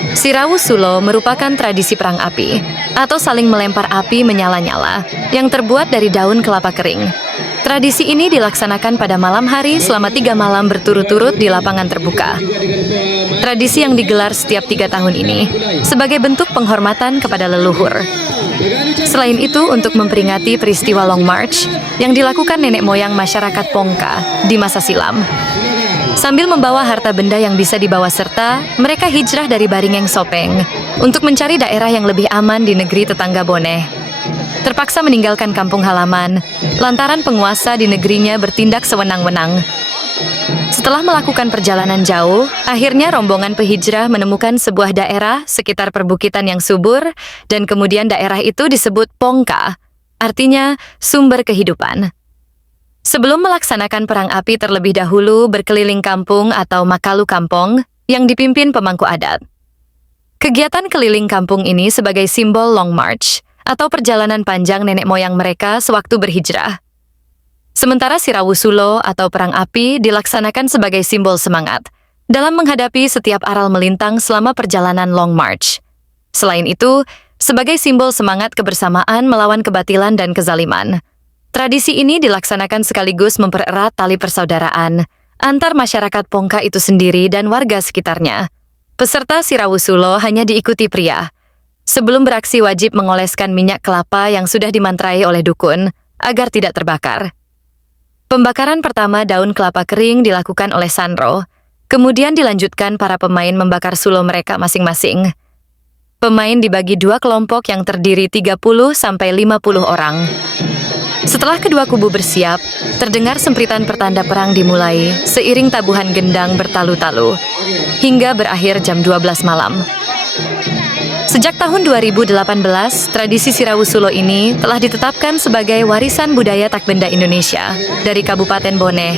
Sirawu Sulo merupakan tradisi perang api, atau saling melempar api menyala-nyala, yang terbuat dari daun kelapa kering. Tradisi ini dilaksanakan pada malam hari selama 3 malam berturut-turut di lapangan terbuka. Tradisi yang digelar setiap 3 tahun ini, sebagai bentuk penghormatan kepada leluhur. Selain itu, untuk memperingati peristiwa Long March, yang dilakukan nenek moyang masyarakat Pongka di masa silam. Sambil membawa harta benda yang bisa dibawa serta, mereka hijrah dari Baringeng Sopeng untuk mencari daerah yang lebih aman di negeri tetangga Boneh. Terpaksa meninggalkan kampung halaman, lantaran penguasa di negerinya bertindak sewenang-wenang. Setelah melakukan perjalanan jauh, akhirnya rombongan pehijrah menemukan sebuah daerah sekitar perbukitan yang subur, dan kemudian daerah itu disebut Pongka, artinya sumber kehidupan. Sebelum melaksanakan perang api terlebih dahulu berkeliling kampung atau makalu kampung yang dipimpin pemangku adat. Kegiatan keliling kampung ini sebagai simbol Long March atau perjalanan panjang nenek moyang mereka sewaktu berhijrah. Sementara Sirawu Sulo atau perang api dilaksanakan sebagai simbol semangat dalam menghadapi setiap aral melintang selama perjalanan Long March. Selain itu, sebagai simbol semangat kebersamaan melawan kebatilan dan kezaliman. Tradisi ini dilaksanakan sekaligus mempererat tali persaudaraan antar masyarakat Pongka itu sendiri dan warga sekitarnya. Peserta Sirawu Sulo hanya diikuti pria. Sebelum beraksi wajib mengoleskan minyak kelapa yang sudah dimantrai oleh dukun agar tidak terbakar. Pembakaran pertama daun kelapa kering dilakukan oleh Sanro, kemudian dilanjutkan para pemain membakar sulo mereka masing-masing. Pemain dibagi 2 kelompok yang terdiri 30-50 orang. Setelah kedua kubu bersiap, terdengar sempritan pertanda perang dimulai seiring tabuhan gendang bertalu-talu, hingga berakhir jam 12 malam. Sejak tahun 2018, tradisi Sirawu Sulo ini telah ditetapkan sebagai warisan budaya tak benda Indonesia dari Kabupaten Boneh.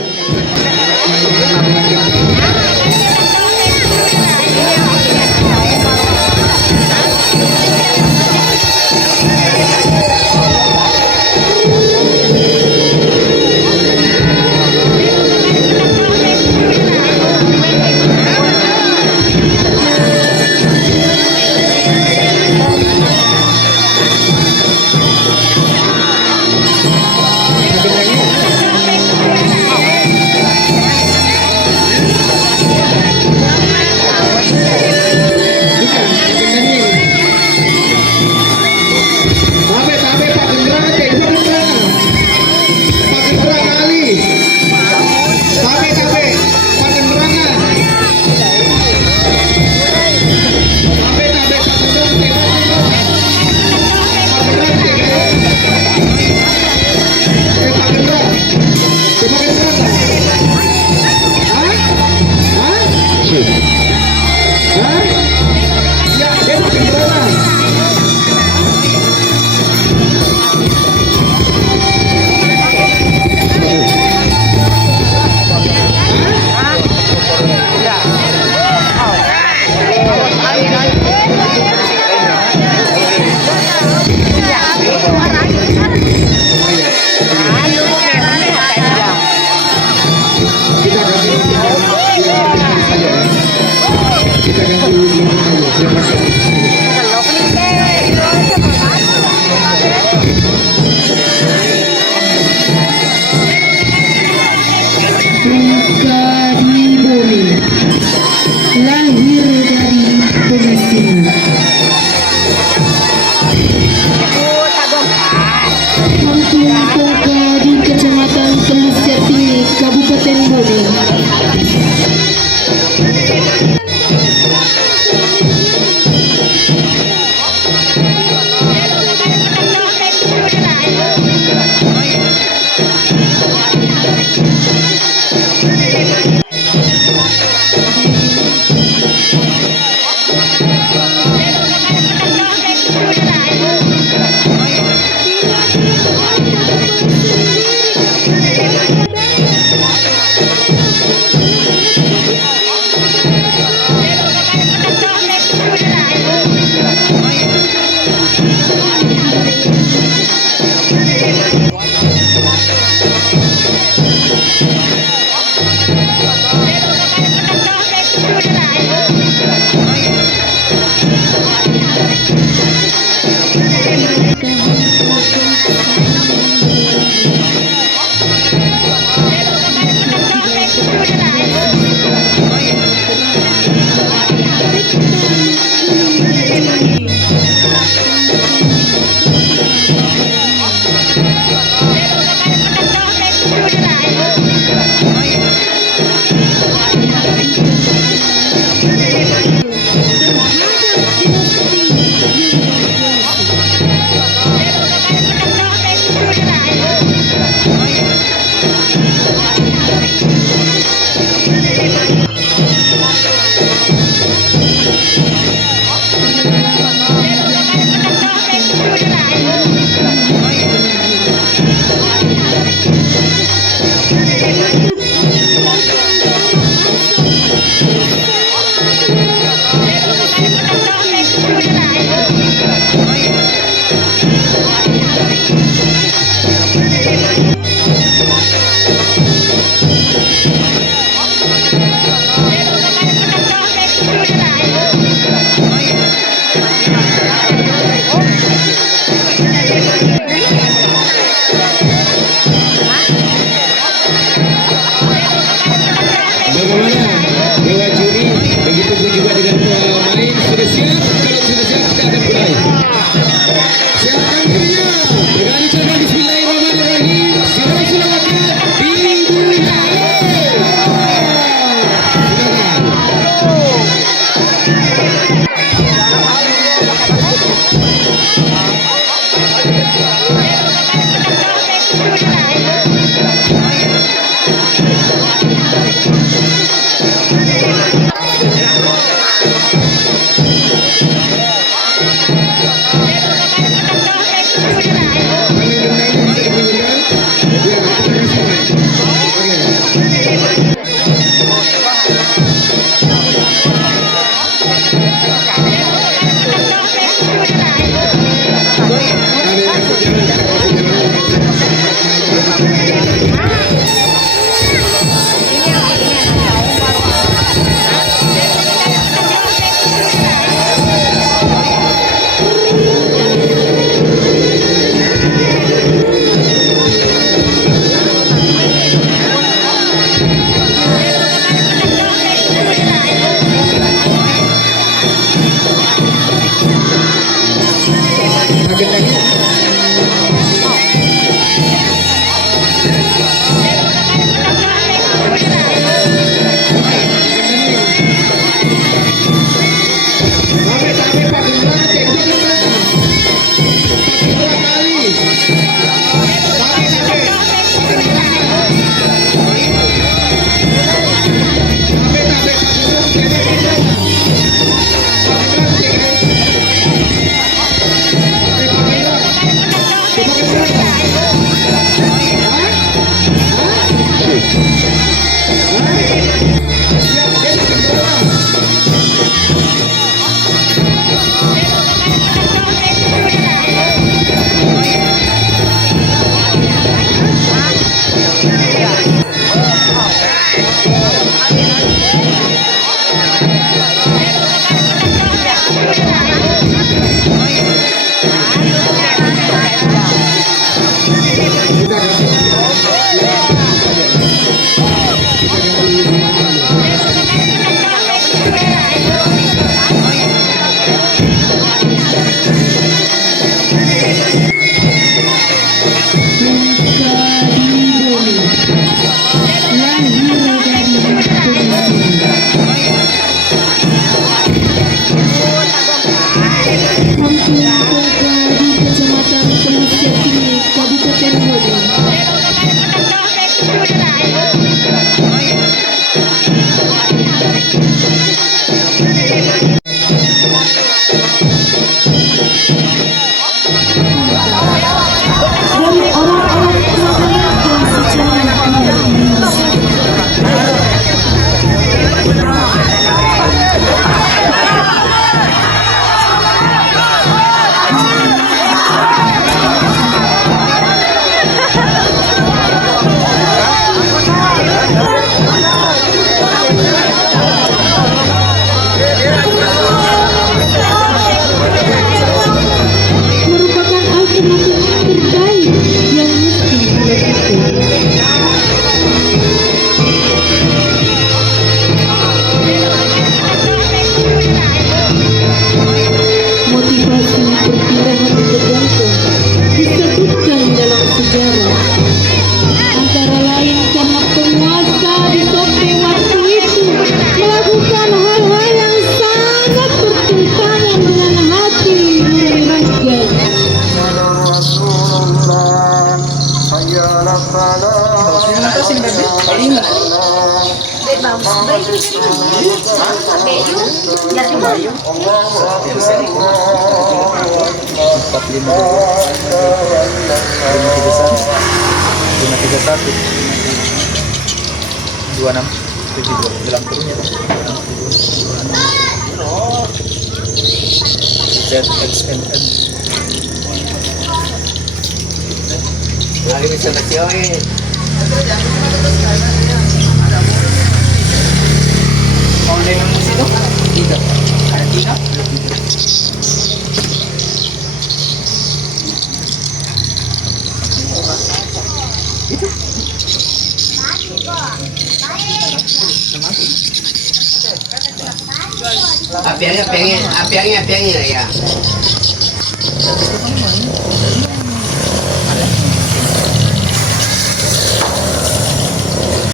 Apiangnya ya.